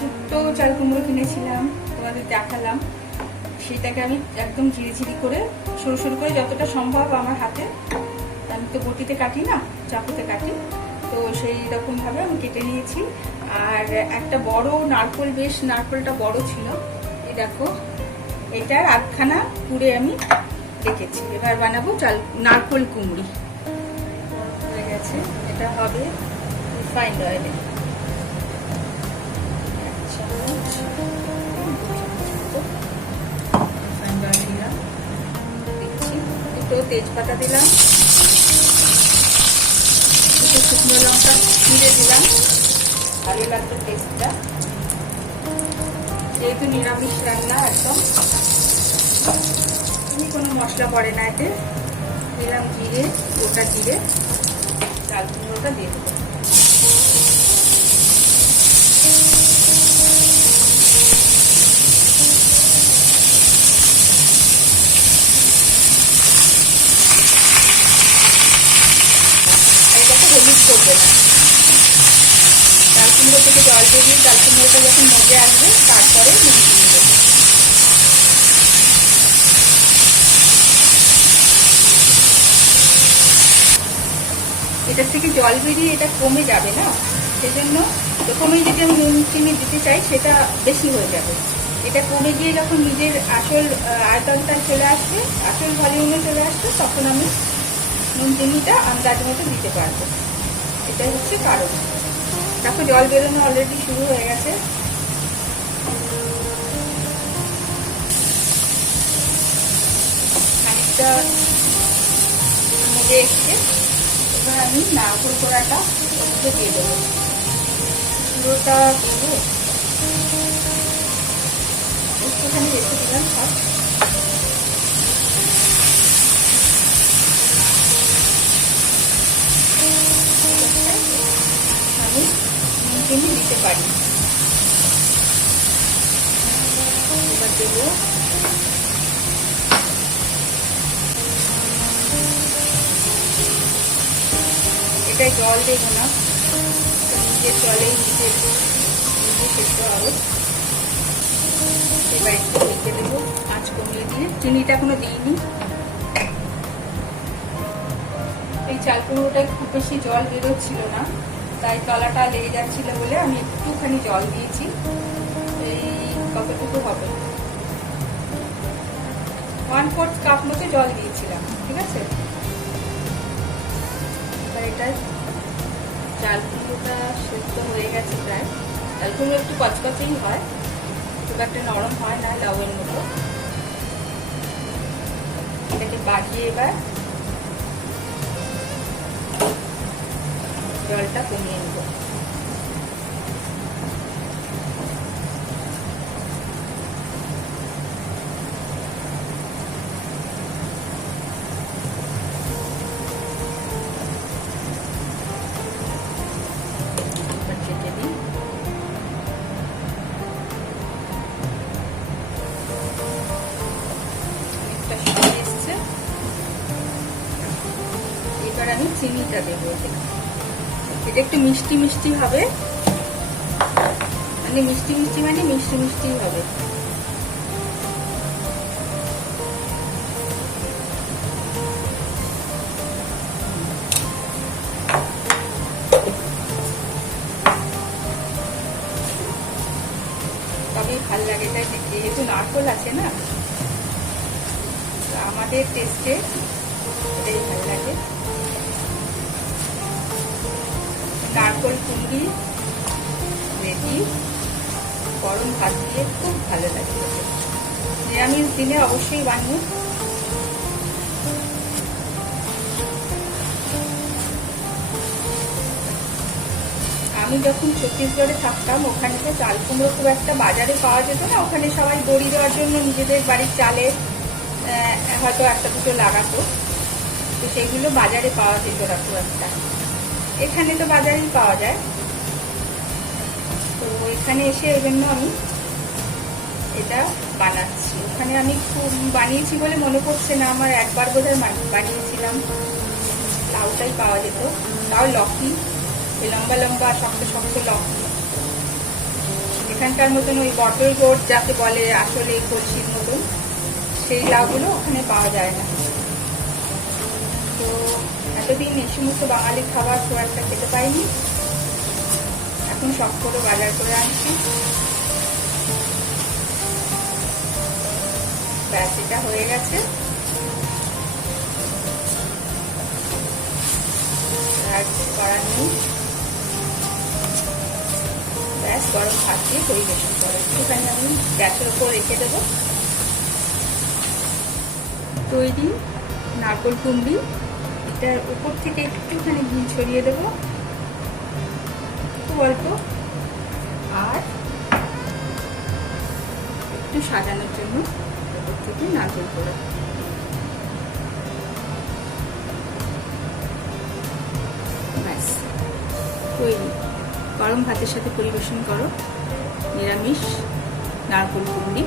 ছোট্ট চাল কুমড়ো কিনেছিলাম, তোমাদের দেখালাম। সেটাকে আমি একদম ঝিরিঝিরি করে সরু সরু করে যতটা সম্ভব আমার হাতে, আমি তো বটিতে কাটি না, চাকুতে কাটি, তো সেই রকম ভাবে আমি কেটে নিয়েছি। আর একটা বড় নারকোল, বেশ নারকোলটা বড় ছিল, এই দেখো এটার আধখানা পুড়ে আমি রেখেছি। এবার বানাবো নারকোল কুমড়ি। হয়ে গেছে, এটা হবে রিফাইন্ড অয়েলে। তেজপাতা দিলাম, দুটো শুকনো লঙ্কা ছিঁড়ে দিলাম, ভালো লাগবে টেস্টটা। যেহেতু নিরামিষ রান্না একদম, কোনো মশলা পড়ে না এতে। দিলাম জিরে, গোটা জিরে, চাল কুমড়োটা দিয়ে দেবো। হলুদ করবে না, চাল কুমড়ো থেকে জল বেরিয়ে চাল কুমড়োটা যখন মজে আসবে তারপরে নুন চিনি দেবো। এটার থেকে জল বেরিয়ে এটা কমে যাবে না, সেজন্য প্রথমেই যদি আমি নুন চিনি দিতে চাই সেটা বেশি হয়ে যাবে। এটা কমে গিয়ে যখন নিজের আসল আয়তনটা চলে আসবে, আসল ভলিউমে চলে আসবে, তখন আমি নুন চিনিটা আন্দাজ মতো দিতে পারবো। এটাই হচ্ছে কারণ। দেখো জল বেরোনো অলরেডি শুরু হয়ে গেছে। খানিকটা মজে এসছে। এবার আমি নারকোল কোড়াটা ওর মধ্যে দিয়ে দেবো, পুরোটা দেবো, একটুখানি রেখে দিলাম সব। আমি নুন চিনি দিতে পারি। এবার দেবো এটাই জল দেবো না, নিজের জলেই নিজে খেতে হবে। এবার একটু রেখে দেবো আঁচ কমিয়ে দিয়ে। চিনিটা এখনো দিইনি। এই চাল কুমড়োটায় খুব বেশি জল বেরোচ্ছিল না, তাই তলাটা লেগে যাচ্ছিল বলে আমি একটুখানি জল দিয়েছি। এই কতটুকু হবে, 1/4 কাপ মতো জল দিয়েছিলাম, ঠিক আছে। এবার এটা চাল কুমড়োটা সেদ্ধ হয়ে গেছে প্রায়। চাল কুমড়ো একটু কচকচেই হয়, খুব একটা নরম হয় না, লাউয়ের মতো। এটাকে বাড়িয়ে এবার জলটা কমিয়ে নেব। চেটে দিই। অনেকটা শুকিয়ে এসছে। এবার আমি চিনিটা দেবো। এটা একটু মিষ্টি মিষ্টি হবে, মানে মিষ্টি মিষ্টি হবে। তবেই ভাল লাগে, তাই যেহেতু নারকোল আছে না, আমাদের টেস্টে এটাই ভাল লাগে। নারকোল কুমড়ি রেডি। গরম ভাত দিয়ে খুব ভালো লাগে। নিরামিষ দিনে অবশ্যই বানিয়ে। আমি যখন ছত্তিশগড়ে থাকতাম, ওখানে তো চাল কুমড়ো খুব একটা বাজারে পাওয়া যেত না। ওখানে সবাই বড়ি দেওয়ার জন্য নিজেদের বাড়ির চালে হয়তো একটা দুটো লাগাতো, তো সেগুলো বাজারে পাওয়া যেত না খুব একটা। এখানে তো বাজারেই পাওয়া যায়। তো এখানে এসে ওই জন্য আমি এটা বানাচ্ছি। ওখানে আমি খুব বানিয়েছি বলে মনে পড়ছে না, আমার একবার বোধহয় বানিয়েছিলাম। লাউটাই পাওয়া যেত, তাও লকি, লম্বা লম্বা শক্ত শক্ত লকি। এখানকার মতন ওই বটল গোট যাকে বলে আসলে কলসির মতন, সেই লাউগুলো ওখানে পাওয়া যায় না। তো এতদিন এই সমস্ত বাঙালি খাবার খুব একটা খেতে পাইনি, এখন শখ করে বাজার করে আনছি। ব্যাস, এটা হয়ে গেছে। আর করার নেই, ব্যাস গরম ভাত দিয়ে পরিবেশন করে একটুখানি আমি গ্যাসের উপর রেখে দেবো। তৈরি নারকোল কুমড়ি, এটার উপর থেকে একটুখানি ঘি ছড়িয়ে দেবো খুব অল্প, আর একটু সাজানোর জন্য উপর থেকে নারকোল করে। ব্যাস তৈরি। গরম ভাতের সাথে পরিবেশন করো নিরামিষ নারকোল কুমড়ি।